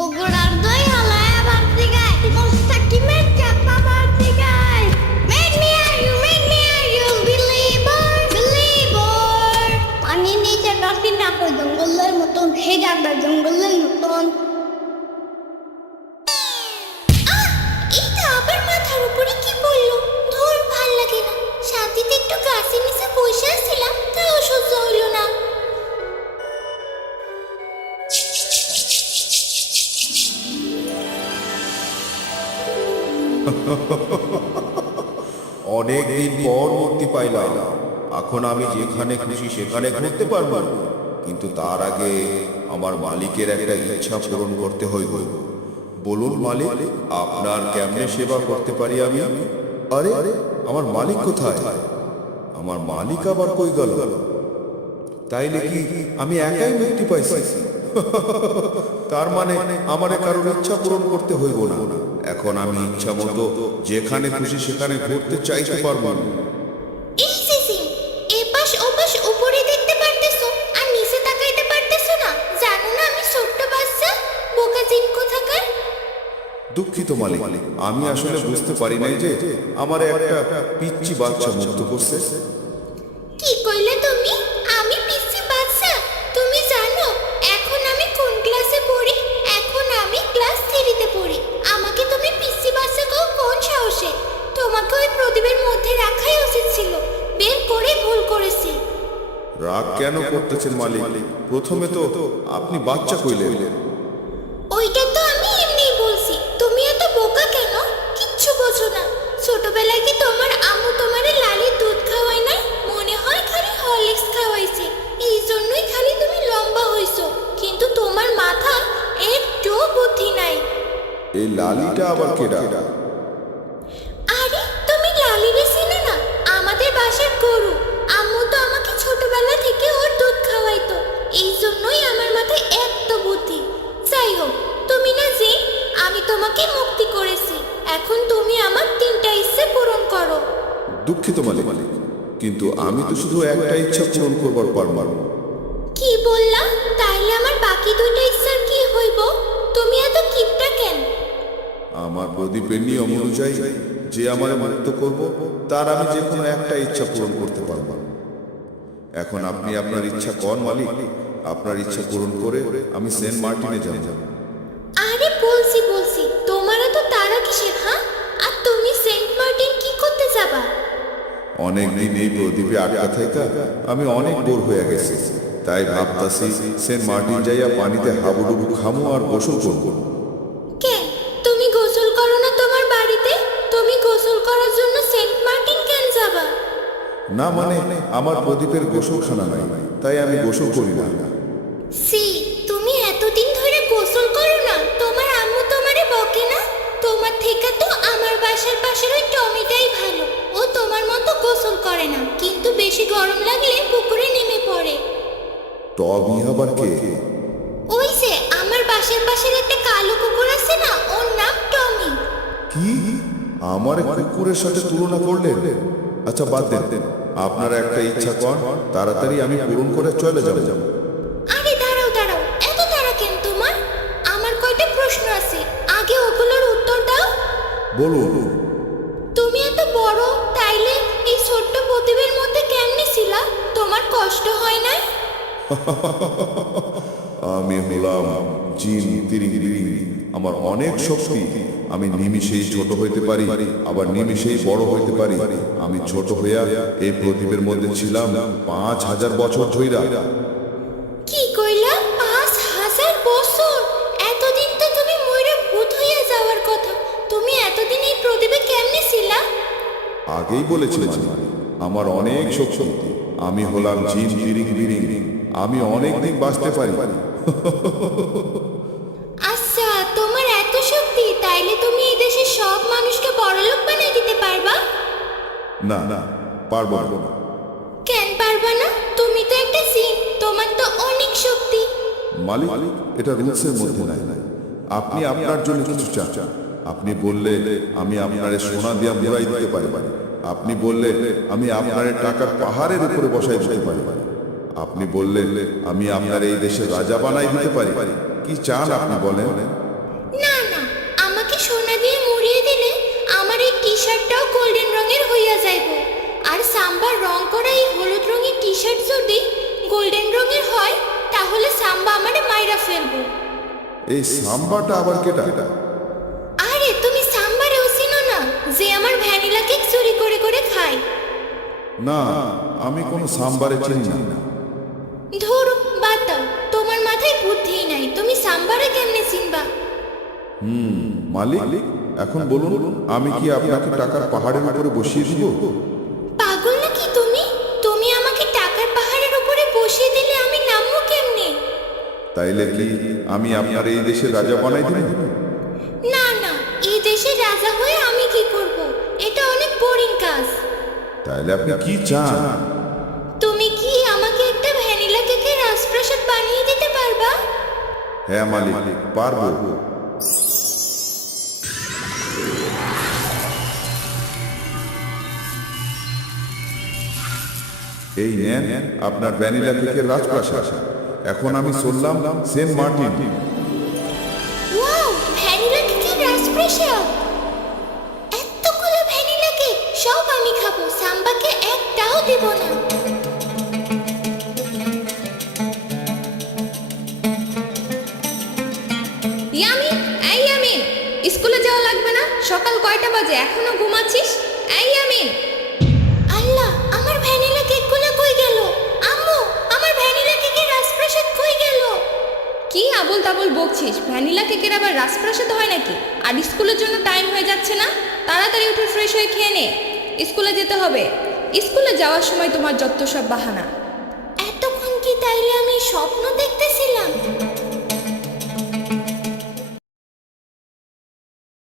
বগুড়ার দই হালায় ভাবতে গায় মোস্তাকিমের চাপা ভাবতে গায় made me are you made me are you believer believer পানির নিচে ডাকি না কই জঙ্গলের মতন হে! আবার কি একটু গাছের নিচে বসে আসছিলাম তাও সহ্য হইল না। অনেক দিন পর মুক্তি পাইলাম। এখন আমি যেখানে খুশি সেখানে ঘুরতে পারব। কিন্তু তার আগে আমার মালিকের একটা ইচ্ছা পূরণ করতে হইব। বলুন মালিক, আপনার কেমনে সেবা করতে পারি আমি? আরে, আমার মালিক কোথায়? আমার মালিক আবার কই গেল? তাইলে কি আমি একাই মুক্তি পাইছি? তার মানে আমার কারোর ইচ্ছা পূরণ করতে হইব না। এখন আমি ইচ্ছা মতো যেখানে খুশি সেখানে ঘুরতে চাইতে পারব না। এই সিসি এপাশ ওপাশ উপরে দেখতে পারতেছো আর নিচে তাকাইতে পারতেছো না। জানো না আমি ছোট্ট বাচ্চা বোকা জিন কোথাকার? দুঃখিত মালিক আমি আসলে বুঝতে পারি নাই যে আমার একটা পিচ্চি বাচ্চা মুক্ত করছে। কেন করতেছেন মালিক? প্রথমে তো আপনি বাচ্চা কইলেন। ওইটা তো আমি এমনিই বলছি। তুমি এত বোকা কেন? কিচ্ছু বোঝো না। ছোটবেলায় কি তোমার আম্মু তোমারে লালির দুধ খাওয়ায় না মনে হয় খালি হরলিক্স খাওয়াইছে। এই জন্যই খালি তুমি লম্বা হইছো। কিন্তু তোমার মাথায় একটু বুদ্ধি নাই। এই লালিটা আবার কেডা? এত বুদ্ধি। যাই হোক তুমি না যে আমি তোমাকে মুক্তি করেছি। এখন তুমি আমার তিনটা ইচ্ছে পূরণ করো। দুঃখিত মালিক কিন্তু আমি তো শুধু একটা ইচ্ছা পূরণ করবার পারবার কি বললা তাইলে আমার বাকি দুইটা ইচ্ছার কি হইব? তুমি এত কিপটা কেন? আমার প্রদীপের নিয়ম অনুযায়ী যে আমার মুক্ত করব তার আমি যে কোনো একটা ইচ্ছা পূরণ করতে পারব। এখন আপনি আপনার ইচ্ছা কন মালিক। আপনার ইচ্ছা পূরণ করে আমি সেন্ট মার্টিনে যাব। আরে বলছি বলছি তোমার তো তারা কিসের হ্যাঁ? আর তুমি সেন্ট মার্টিন কি করতে যাবা? অনেক দিন এই প্রদীপে আটকা থাকা আমি অনেক বোর হয়ে গেছি। তাই ভাবতাছি সেন্ট মার্টিন যাইয়া পানিতে হাবুডুবু খামু আর গোসল করব। কেন তুমি গোসল করো না তোমার বাড়িতে? তুমি গোসল করার জন্য সেন্ট মার্টিন কেন যাবা? না মানে আমার প্রদীপের গোসলখানা নাই তাই আমি গোসল করি না। সি তুমি এতদিন ধরে গোসল করো না? তোমার আম্মু তোমারে বকে না? তোমার থেকে তো আমার বাসার পাশের ওই টমিটাই ভালো। ও তোমার মতো গোসল করে না কিন্তু বেশি গরম লাগলে পুকুরে নেমে পড়ে। টবি আবার কে? ওই যে আমার বাসার পাশের একটা কালো কুকুর আছে না ওর নাম টমি। কি? আমার কুকুরের সাথে তুলনা করলেন? আচ্ছা বাদ দেন। আপনার একটা ইচ্ছা কর তাড়াতাড়ি আমি পূরণ করে চলে যাব। বলুন। তুমি এত বড় তাইলে এই ছোট্ট প্রদীপের মধ্যে কেমনে ছিলা? তোমার কষ্ট হয় না আমি হলাম জিন তিরিং বিরিং আমার অনেক শক্তি। আমি নিমিষেই ছোট হইতে পারি আবার নিমিষেই বড় হইতে পারি। আমি ছোট হইয়া এই প্রদীপের মধ্যে ছিলাম পাঁচ হাজার বছর ধইরা। কি কইলা? পাঁচ হাজার বছর? এতদিন তো তুমি ময়ূরে ভূত হইয়া যাওয়ার কথা। তুমি এতদিন এই প্রদীপে কেমনে ছিলা? আগেই বলেছিলাম আমার অনেক শোক শক্তি। আমি হলাম জিন তিরিং বিরিং। আমি অনেক দিন বাঁচতে পারি। আচ্ছা তোমার এত শক্তি তাইলে তুমি এই দেশের সব মানুষকে বড়লোক বানিয়ে দিতে পারবা? না না পারব না। কেন পারবা না? তুমি তো একটা জিন তোমার তো অনেক শক্তি। মালিক এটা রুলসের মধ্যে নাই। আপনি আপনার জন্য কিছু চান। আপনি বললে আমি আপনার সোনা দিয়া মুড়াই দিতে পারি। আপনি বললে আমি আপনার টাকার পাহাড়ের উপরে বসাই দিতে পারি। আপনি বললে আমি আপনার এই দেশে রাজা বানাই দিতে পারি। কি চান আপনি বলেন? দিয়ে মুড়িয়ে দিলে আমার এই টি শার্টটাও গোল্ডেন রঙের হইয়া যাইব। আর সাম্বার রং করা এই হলুদ রঙের টি শার্ট যদি গোল্ডেন রঙের হয় তাহলে সাম্বা আমারে মাইরা ফেলব। এই সাম্বাটা আবার কেটা আরে তুমি সাম্বারেও চিনো না যে আমার ভ্যানিলা কেক চুরি করে করে খায়। না আমি কোনো সাম্বারে চিনি না। ধুর বাদ দাও। তোমার মাথায় বুদ্ধি নাই। তুমি সাম্বারে কেমনে চিনবা? হুম মালিক এখন বলুন আমি কি আপনাকে টাকার পাহাড়ের উপরে বসিয়ে দিব? পাগল নাকি তুমি? তুমি আমাকে টাকার পাহাড়ের উপরে বসিয়ে দিলে আমি নামবো কেমনে? তাইলে কি আমি আপনার এই দেশের রাজা বানাই দিব? দেশের রাজা হয়ে আমি কি করব? এটা অনেক বোরিং কাজ। তাহলে আপনি কি চান? তুমি কি আমাকে একটা ভ্যানিলা কেকের রাজপ্রাসাদ বানিয়ে দিতে পারবা? হ্যাঁ মালিক পারব। এই নেন আপনার ভ্যানিলা কেকের রাজপ্রাসাদ। এখন আমি চললাম সেন্ট মার্টিন। এতগুলো ভ্যানিলা কেক সব আমি খাব, সাম্বাকে একটাও দেব না। ইয়ামিন এই ইয়ামিন স্কুলে যাওয়া লাগবে না? সকাল কয়টা বাজে? এখনও ঘুমাচ্ছিস? এই ইয়ামিন আল্লাহ, আমার ভ্যানিলা কেকগুলো কই গেল? আম্মু, আমার ভ্যানিলা কেকের রাজপ্রাসাদ কই গেল? কি আবল তাবল বকছিস? ভ্যানিলা কেকের আবার রাজপ্রাসাদ হয় নাকি? আর স্কুলের জন্য টাইম হয়ে যাচ্ছে না, তাড়াতাড়ি উঠে ফ্রেশ হয়ে খেয়ে নে। স্কুলে যেতে হবে। স্কুলে যাওয়ার সময় তোমার যত সব বাহানা। এতক্ষণ কি তাইলে আমি স্বপ্ন দেখতেছিলাম?